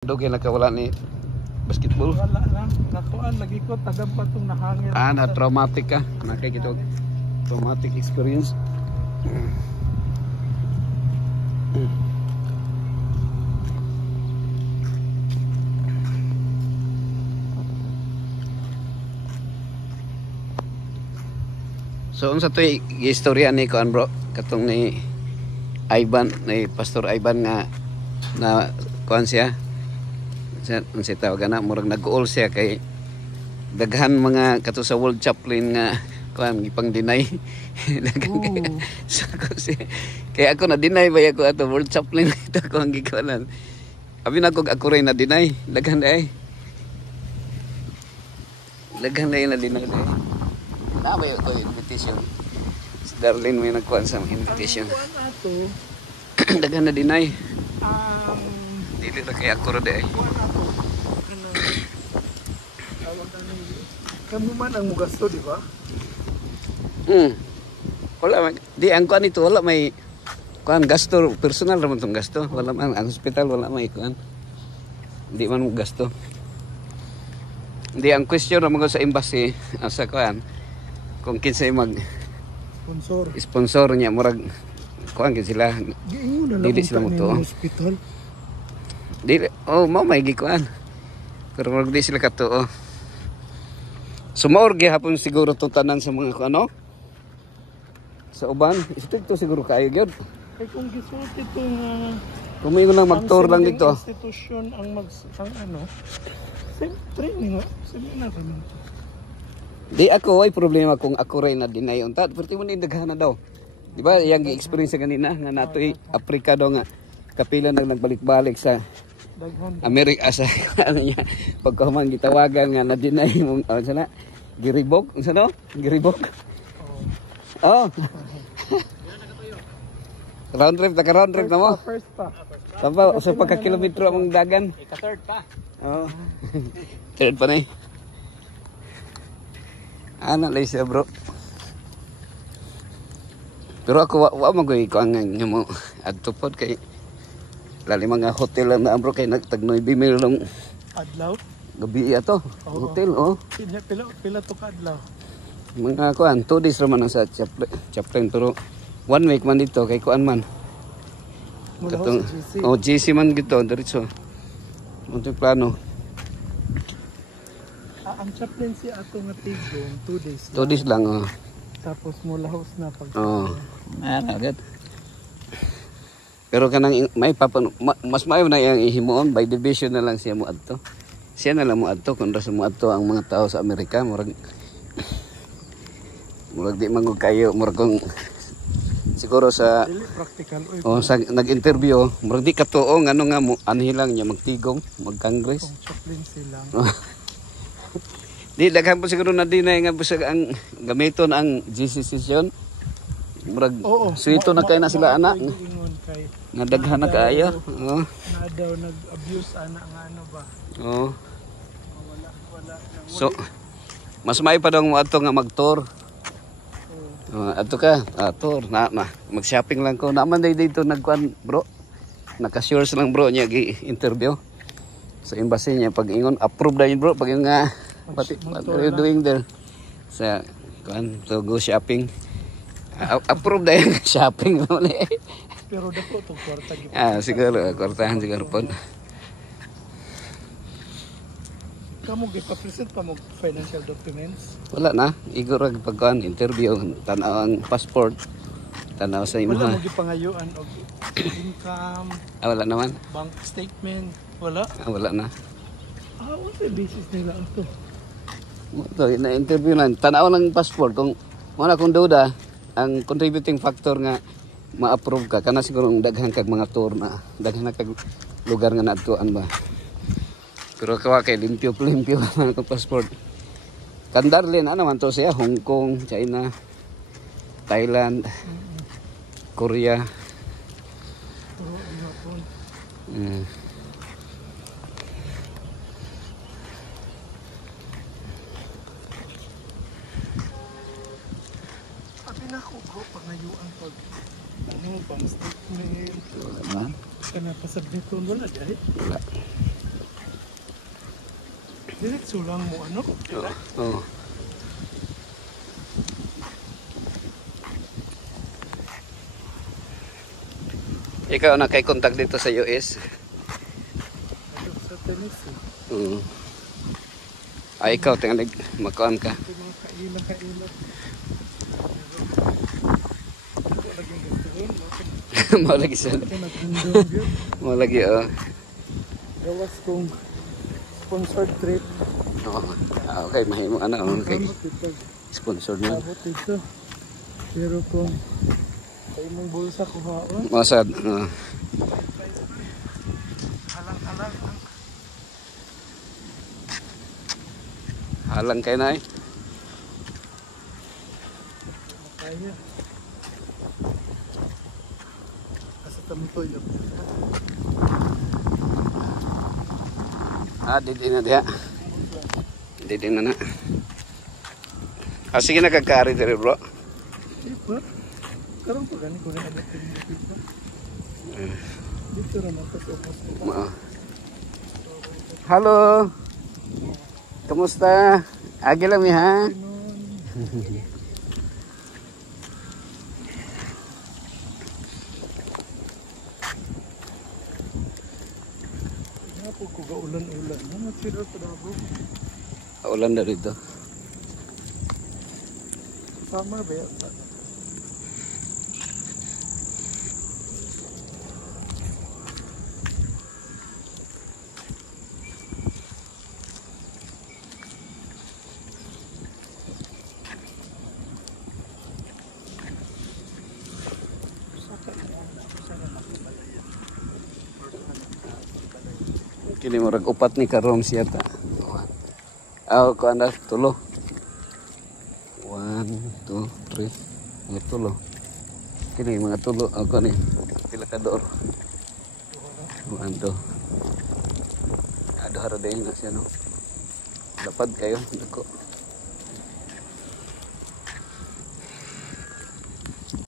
Dugay nakawala ni basketball. Wala lang. Natuan, lagi ko tagam pa itong nahangin. Na traumatic ka. Nakikita traumatic experience. So unsa toy istorya ni kuan bro? Katong ni Ivan, ni Pastor Ivan nga na kuan siya. Unsa tawag na murag nag-goal siya kay daghan mga kato sa World Chaplain nga kuan gipang deny. So kaya ako na deny ba ako ato World Chaplain ito ko ang gikuanan. Abi na ako rin na deny. Daghan ay. Daghan na deny. Tama yung invitation. Si Darlene may nagkuhan sa invitation. Daghan na deny. Dili na kaya ako rin Kamu man ang mugasto, di ba? Wala di ang kuan ito wala may kuan gasto personal raman tong gasto. Wala man ang hospital wala may kuan. Di man mo gasto. Di ang question naman ko sa embassy sa kuan kung kinsay mag sponsor niya murag kuan kin sila. Dili sila mo to. Hospital. Dili mo may gikuan. Pero murag di sila katuo. Sumaor gihapon siguro to tanan sa mga ano? Sa uban, stricto siguro kayo gyud. Kay kung gisulti itong kumingon lang mag-tour lang dito. Institution ang ano. Same training, seminar kami. Di ako ay problema kung ako rin na deny unta. Perti mo ni daghan na daw. Di ba yang gi-experience kanina nga natoy Africa daw nga kapila nang nagbalik-balik sa Amerika sa ano niya pagkahuman gitawagan nga na deny mo sana giribok unsa no giribok. Oh. Round trip na mo. First pa. Tama sa pagka-kilometro ang dagan. Ika-third pa. Oh. Third pa na eh. Ana lay siya bro. Pero ako wa magoy ko ang mo adto pod kay lali mga hotel lang na bro kay nagtagnoy bimil long adlaw. Gabi ato. Hotel oh. Pila to ka adlaw. Mga kuan 2 days raman sa chaplain pero 1 week man dito kay kuan man. Katong GC man gito diretso. Unto plano. Ang chaplaincy ato nga tigong 2 days. 2 days lang oh. Tapos mula house na pag. Oh. Agad. Pero kanang may mas maayo na yang ihimuon by division na lang siya mo adto. Siya na lang mo adto kun ra mo adto ang mga tao sa Amerika murag di mangug kayo murag kung siguro sa practical sa nag-interview murag di katuo ngano nga mo anhilang niya magtigong mag-congress. Chaplaincy lang. Di daghan po siguro na dinay nga busag ang gamiton ang GC session. Murag suito na kay na sila anak. Nga daghan na kaayo. Oo. Na daw nag-abuse anak nga ano ba. Oo. Wala. So mas may pa daw mo ato nga mag-tour. Ato ka, tour na mag-shopping lang ko. Naman dito nagkuan bro. Naka-sure lang bro niya gi-interview sa embassy niya pag ingon approve na yun bro pag yung nga what are you doing there sa kuan to go shopping approve na yung shopping pero dako to kwarta gyud siguro kwartahan siguro po kamo gipa-present pa mo financial documents wala na iguro pagkuan interview tanaw ang passport tanaw sa imo wala mo gipangayuan og income wala naman bank statement wala na what's the basis nila ito ito na interview lang tanaw ng passport kung wala kung duda ang contributing factor nga ma-approve ka kana siguro daghan kag mga tour na daghan na kag lugar nga naadtuan ba pero kawa kay limpyo ang passport kan Darlene ano man to siya Hong Kong, China, Thailand, Korea. Abi na ko bro pangayuan pag ano bang statement kana pasabit ko wala dai. Diretso lang mo ano? Oh. Ikaw na kay contact dito sa US. Sa Tennessee. Oo. Ay, ikaw, tingnan makuan ka. Ito mga kailan. Ito laging gusto rin. Mau lagi sila. Ito nagundong yun. Mau lagi, oh. Gawas kong sponsored trip. Oh. Okay, mahimo ana oh. Okay. Salamat dito. Sponsor na. Abot dito. Pero kung sa imong bulsa ko haon. Masad. Halang-halang. Halang kay na eh. Makaya. Kasi tamtoy yun. Didi na diha. Didi na na. Sige na kagkari diri bro. Di ba? Karoon pa gani ko rin agad dito. Dito naman ito sa hospital. Halo. Kamusta? Agi lang mi ha. Nga po ko gaulan-ulan. Natsira pa daw. Ulan na dito. Summer ba yan? Kini murag upat ni karom siya ta. Ko anda tulo. 1, 2, 3. Mga tulo. Kini mga tulo ako ni pila ka door. 1, 2. Ada hara din na siya no. Dapat kayo dako.